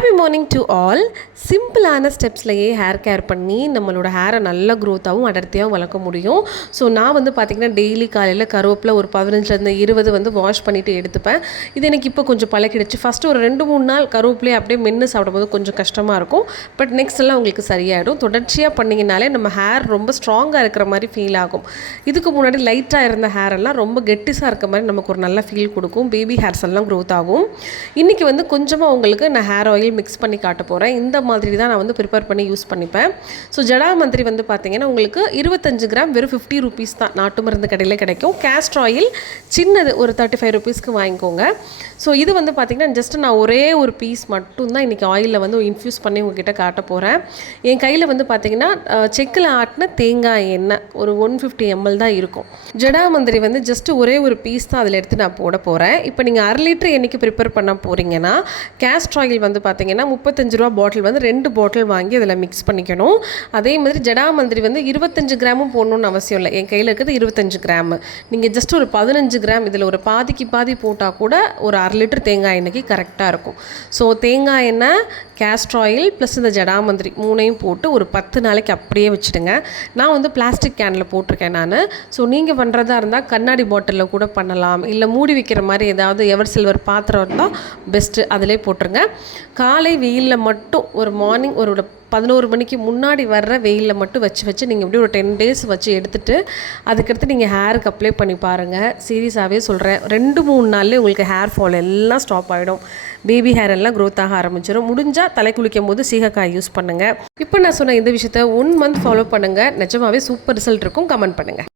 Happy morning to all. சிம்பிளான ஸ்டெப்ஸ்லையே hair care பண்ணி நம்மளோட ஹேரை நல்ல க்ரோத்தாகவும் அடர்த்தியாகவும் வளர்க்க முடியும். ஸோ நான் வந்து பார்த்திங்கன்னா டெய்லி காலையில் கருவேப்பிலை ஒரு 15-20 வந்து வாஷ் பண்ணிவிட்டு எடுத்துப்பேன். இது எனக்கு இப்போ கொஞ்சம் பழகிடுச்சு. ஃபஸ்ட்டு ஒரு 2-3 நாள் கருவேப்பிலையை அப்படியே மென்று சாப்பிடும்போது கொஞ்சம் கஷ்டமாக இருக்கும். பட் நெக்ஸ்ட் எல்லாம் உங்களுக்கு சரியாயிடும். தொடர்ச்சியாக பண்ணிங்கனாலே நம்ம ஹேர் ரொம்ப ஸ்ட்ராங்காக இருக்கிற மாதிரி ஃபீல் ஆகும். இதுக்கு முன்னாடி லைட்டாக இருந்த ஹேர் எல்லாம் ரொம்ப கெட்டிஸாக இருக்க மாதிரி நமக்கு ஒரு நல்ல ஃபீல் கொடுக்கும். பேபி ஹேர்ஸ் எல்லாம் க்ரோத் ஆகும். இன்றைக்கி வந்து கொஞ்சமாக உங்களுக்கு நான் ஹேர் ஆயில் மிக்ஸ் பண்ணி காட்ட போகிறேன். இந்த மாதிரி தான் நான் வந்து ப்ரிப்பேர் பண்ணி யூஸ் பண்ணிப்பேன். ஸோ ஜடாமந்திரி வந்து பார்த்திங்கன்னா உங்களுக்கு 25 கிராம் வெறும் 50 ருபீஸ் தான் நாட்டு மருந்து கடையில் கிடைக்கும். கேஸ்டர் ஆயில் சின்னது ஒரு 35 ருபீஸ்க்கு வாங்கிக்கோங்க. ஸோ இது வந்து பார்த்திங்கன்னா ஜஸ்ட் நான் ஒரே ஒரு பீஸ் மட்டும்தான் இன்றைக்கி ஆயிலில் வந்து இன்ஃப்யூஸ் பண்ணி உங்ககிட்ட காட்ட போகிறேன். என் கையில் வந்து பார்த்திங்கன்னா செக்கில் ஆட்டின தேங்காய் எண்ணெய் ஒரு 150 ml தான் இருக்கும். ஜடாமந்திரி வந்து ஜஸ்ட்டு ஒரே ஒரு பீஸ் தான் அதில் எடுத்து நான் போட போகிறேன். இப்போ நீங்கள் 1/2 லிட்டர் என்றைக்கு ப்ரிப்பேர் பண்ண போகிறீங்கன்னா கேஸ்டர் ஆயில் வந்து பார்த்திங்கன்னா 35 ரூபா பாட்டில் வந்து 2 பாட்டில் வாங்கி அதில் மிக்ஸ் பண்ணிக்கணும். அதே மாதிரி ஜடாமந்திரி வந்து 25 கிராமும் போடணுன்னு அவசியம் இல்லை. என் கையில் இருக்கிறது 25 கிராம். நீங்கள் ஜஸ்ட் ஒரு 15 கிராம் இதில் ஒரு பாதிக்கு பாதி போட்டால் கூட ஒரு 1/2 லிட்டர் தேங்காய் எண்ணெய்க்கு கரெக்டாக இருக்கும். ஸோ தேங்காய் எண்ணெய், கேஸ்டர் ஆயில் ப்ளஸ் இந்த ஜடாமந்திரி 3ஐயும் போட்டு ஒரு 10 நாளைக்கு அப்படியே வச்சுடுங்க. நான் வந்து பிளாஸ்டிக் கேனில் போட்டிருக்கேன் நான். ஸோ நீங்கள் பண்ணுறதா இருந்தால் கண்ணாடி பாட்டிலில் கூட பண்ணலாம். இல்லை மூடி வைக்கிற மாதிரி ஏதாவது எவர் சில்வர் பாத்திரம் இருந்தால் பெஸ்ட்டு, அதிலே போட்டுருங்க. காலை வெயிலில் மட்டும் ஒரு மார்னிங் ஒரு 11 மணிக்கு முன்னாடி வர்ற வெயிலில் மட்டும் வச்சு நீங்கள் இப்படி ஒரு 10 டேஸ் வச்சு எடுத்துகிட்டு அதுக்கடுத்து நீங்கள் ஹேருக்கு அப்ளை பண்ணி பாருங்கள். சீரியஸாகவே சொல்கிறேன், 2-3 நாள்லேயே உங்களுக்கு ஹேர் ஃபால் எல்லாம் ஸ்டாப் ஆகிடும். பேபி ஹேர் எல்லாம் க்ரோத் ஆக ஆரம்பிச்சிடும். முடிஞ்சால் தலை குளிக்கும் போது சீகக்காய் யூஸ் பண்ணுங்கள். இப்போ நான் சொன்ன இந்த விஷயத்த 1 மந்த் ஃபாலோ பண்ணுங்கள். நிஜமாகவே சூப்பர் ரிசல்ட் இருக்கும். கமெண்ட் பண்ணுங்கள்.